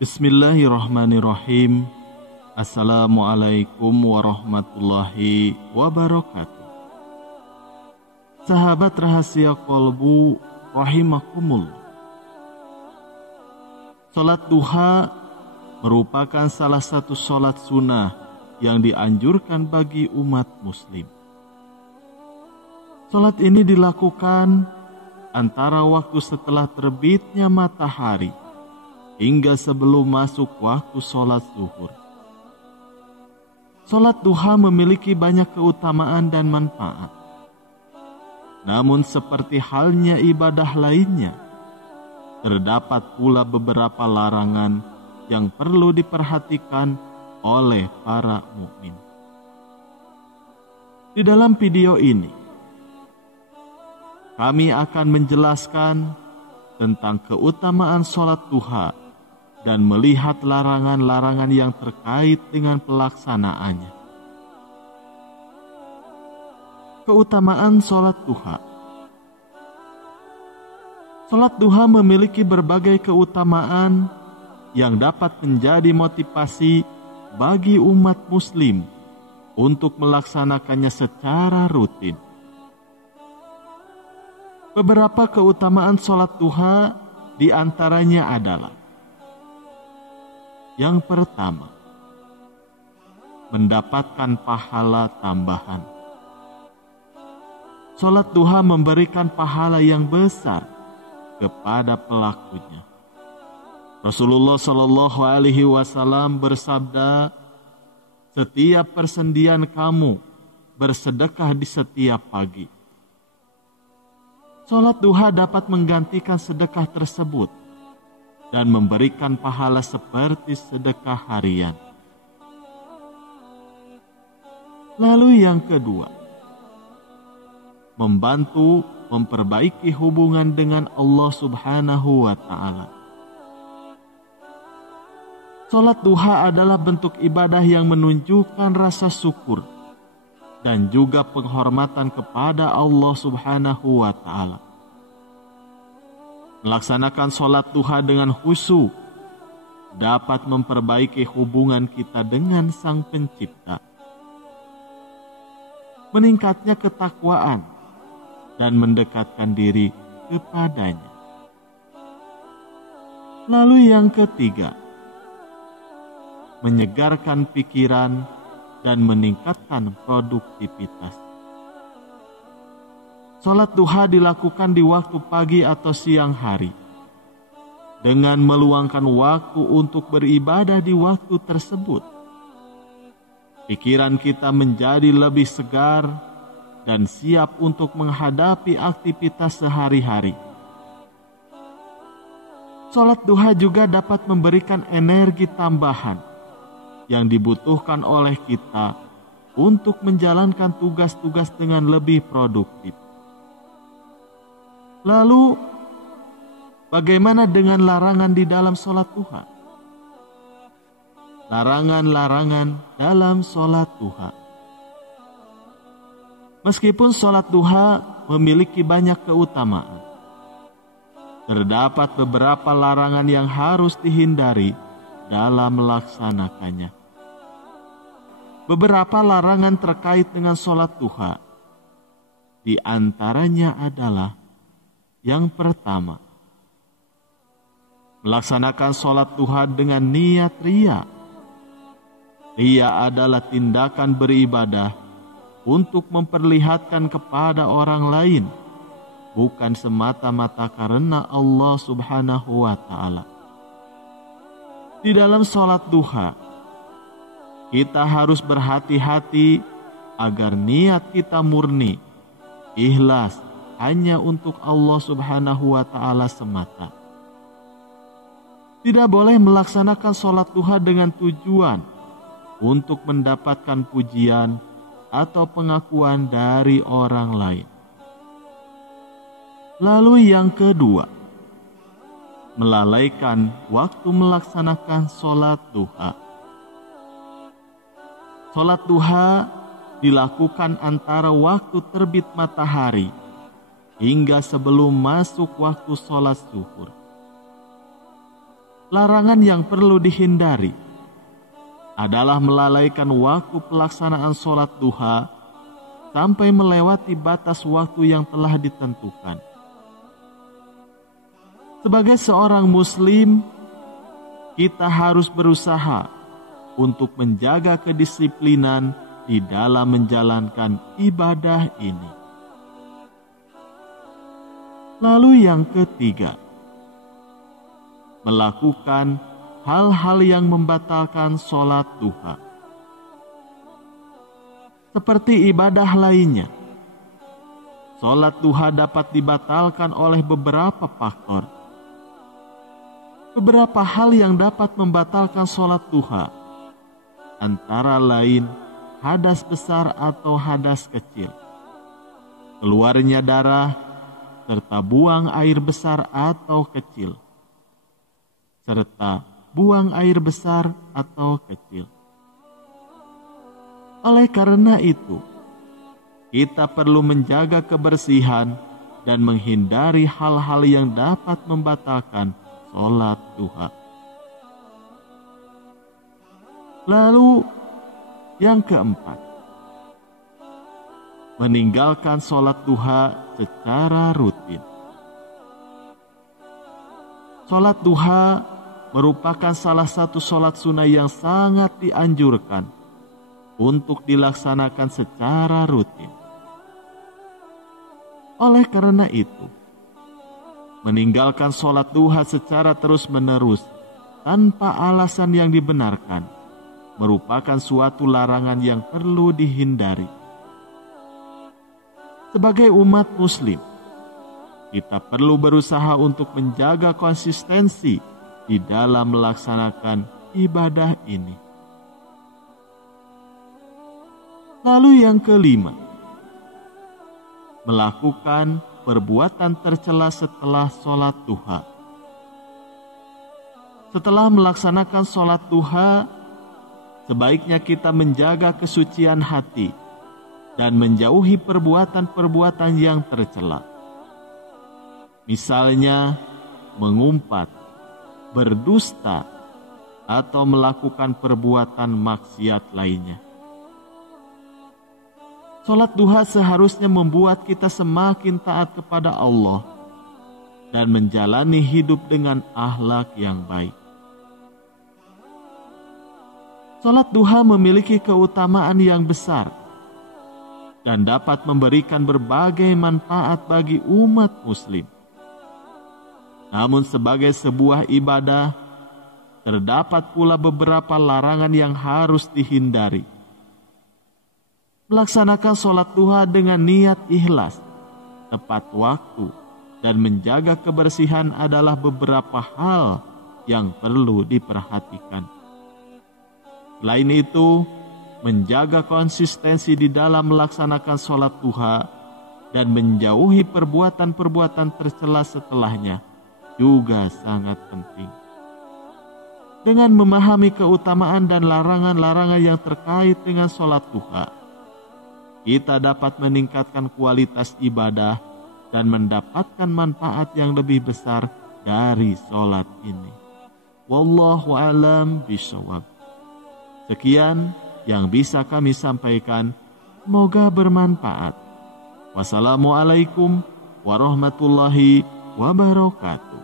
Bismillahirrahmanirrahim. Assalamualaikum warahmatullahi wabarakatuh. Sahabat rahasia kolbu rahimakumullah. Salat duha merupakan salah satu salat sunnah yang dianjurkan bagi umat muslim. Salat ini dilakukan antara waktu setelah terbitnya matahari hingga sebelum masuk waktu sholat zuhur. Sholat duha memiliki banyak keutamaan dan manfaat. Namun seperti halnya ibadah lainnya, terdapat pula beberapa larangan yang perlu diperhatikan oleh para mukmin. Di dalam video ini, kami akan menjelaskan tentang keutamaan sholat duha dan melihat larangan-larangan yang terkait dengan pelaksanaannya. Keutamaan sholat duha. Sholat duha memiliki berbagai keutamaan yang dapat menjadi motivasi bagi umat muslim untuk melaksanakannya secara rutin. Beberapa keutamaan sholat duha diantaranya adalah: yang pertama, mendapatkan pahala tambahan. Sholat duha memberikan pahala yang besar kepada pelakunya. Rasulullah Shallallahu Alaihi Wasallam bersabda, "Setiap persendian kamu bersedekah di setiap pagi." Sholat duha dapat menggantikan sedekah tersebut dan memberikan pahala seperti sedekah harian. Lalu yang kedua, membantu memperbaiki hubungan dengan Allah Subhanahu wa Ta'ala. Sholat duha adalah bentuk ibadah yang menunjukkan rasa syukur dan juga penghormatan kepada Allah Subhanahu wa Ta'ala. Melaksanakan sholat duha dengan khusyuk dapat memperbaiki hubungan kita dengan Sang Pencipta. Meningkatnya ketakwaan dan mendekatkan diri kepadanya. Lalu yang ketiga, menyegarkan pikiran dan meningkatkan produktivitas. Sholat duha dilakukan di waktu pagi atau siang hari. Dengan meluangkan waktu untuk beribadah di waktu tersebut, pikiran kita menjadi lebih segar dan siap untuk menghadapi aktivitas sehari-hari. Sholat duha juga dapat memberikan energi tambahan yang dibutuhkan oleh kita untuk menjalankan tugas-tugas dengan lebih produktif. Lalu, bagaimana dengan larangan di dalam sholat duha? Larangan-larangan dalam sholat duha. Meskipun sholat duha memiliki banyak keutamaan, terdapat beberapa larangan yang harus dihindari dalam melaksanakannya. Beberapa larangan terkait dengan sholat duha, di antaranya adalah: yang pertama, melaksanakan sholat duha dengan niat riya. Riya adalah tindakan beribadah untuk memperlihatkan kepada orang lain, bukan semata-mata karena Allah Subhanahu wa Ta'ala. Di dalam sholat duha, kita harus berhati-hati agar niat kita murni, ikhlas, hanya untuk Allah Subhanahu wa Ta'ala semata. Tidak boleh melaksanakan sholat duha dengan tujuan untuk mendapatkan pujian atau pengakuan dari orang lain. Lalu yang kedua, melalaikan waktu melaksanakan sholat duha. Sholat duha dilakukan antara waktu terbit matahari hingga sebelum masuk waktu sholat zuhur. Larangan yang perlu dihindari adalah melalaikan waktu pelaksanaan sholat duha sampai melewati batas waktu yang telah ditentukan. Sebagai seorang muslim, kita harus berusaha untuk menjaga kedisiplinan di dalam menjalankan ibadah ini. Lalu yang ketiga, melakukan hal-hal yang membatalkan sholat duha. Seperti ibadah lainnya, sholat duha dapat dibatalkan oleh beberapa faktor. Beberapa hal yang dapat membatalkan sholat duha, antara lain hadas besar atau hadas kecil, keluarnya darah, serta buang air besar atau kecil, serta buang air besar atau kecil. Oleh karena itu, kita perlu menjaga kebersihan dan menghindari hal-hal yang dapat membatalkan sholat duha. Lalu yang keempat, meninggalkan sholat duha secara rutin. Sholat duha merupakan salah satu sholat sunnah yang sangat dianjurkan untuk dilaksanakan secara rutin. Oleh karena itu, meninggalkan sholat duha secara terus-menerus tanpa alasan yang dibenarkan merupakan suatu larangan yang perlu dihindari. Sebagai umat muslim, kita perlu berusaha untuk menjaga konsistensi di dalam melaksanakan ibadah ini. Lalu yang kelima, melakukan perbuatan tercela setelah sholat duha. Setelah melaksanakan sholat duha, sebaiknya kita menjaga kesucian hati dan menjauhi perbuatan-perbuatan yang tercela. Misalnya, mengumpat, berdusta, atau melakukan perbuatan maksiat lainnya. Sholat duha seharusnya membuat kita semakin taat kepada Allah dan menjalani hidup dengan akhlak yang baik. Sholat duha memiliki keutamaan yang besar dan dapat memberikan berbagai manfaat bagi umat muslim. Namun sebagai sebuah ibadah, terdapat pula beberapa larangan yang harus dihindari. Melaksanakan sholat duha dengan niat ikhlas, tepat waktu, dan menjaga kebersihan adalah beberapa hal yang perlu diperhatikan. Selain itu, menjaga konsistensi di dalam melaksanakan sholat duha dan menjauhi perbuatan-perbuatan tercela setelahnya juga sangat penting. Dengan memahami keutamaan dan larangan-larangan yang terkait dengan sholat duha, kita dapat meningkatkan kualitas ibadah dan mendapatkan manfaat yang lebih besar dari sholat ini. Wallahu a'lam bishawab. Sekian yang bisa kami sampaikan, semoga bermanfaat. Wassalamualaikum warahmatullahi wabarakatuh.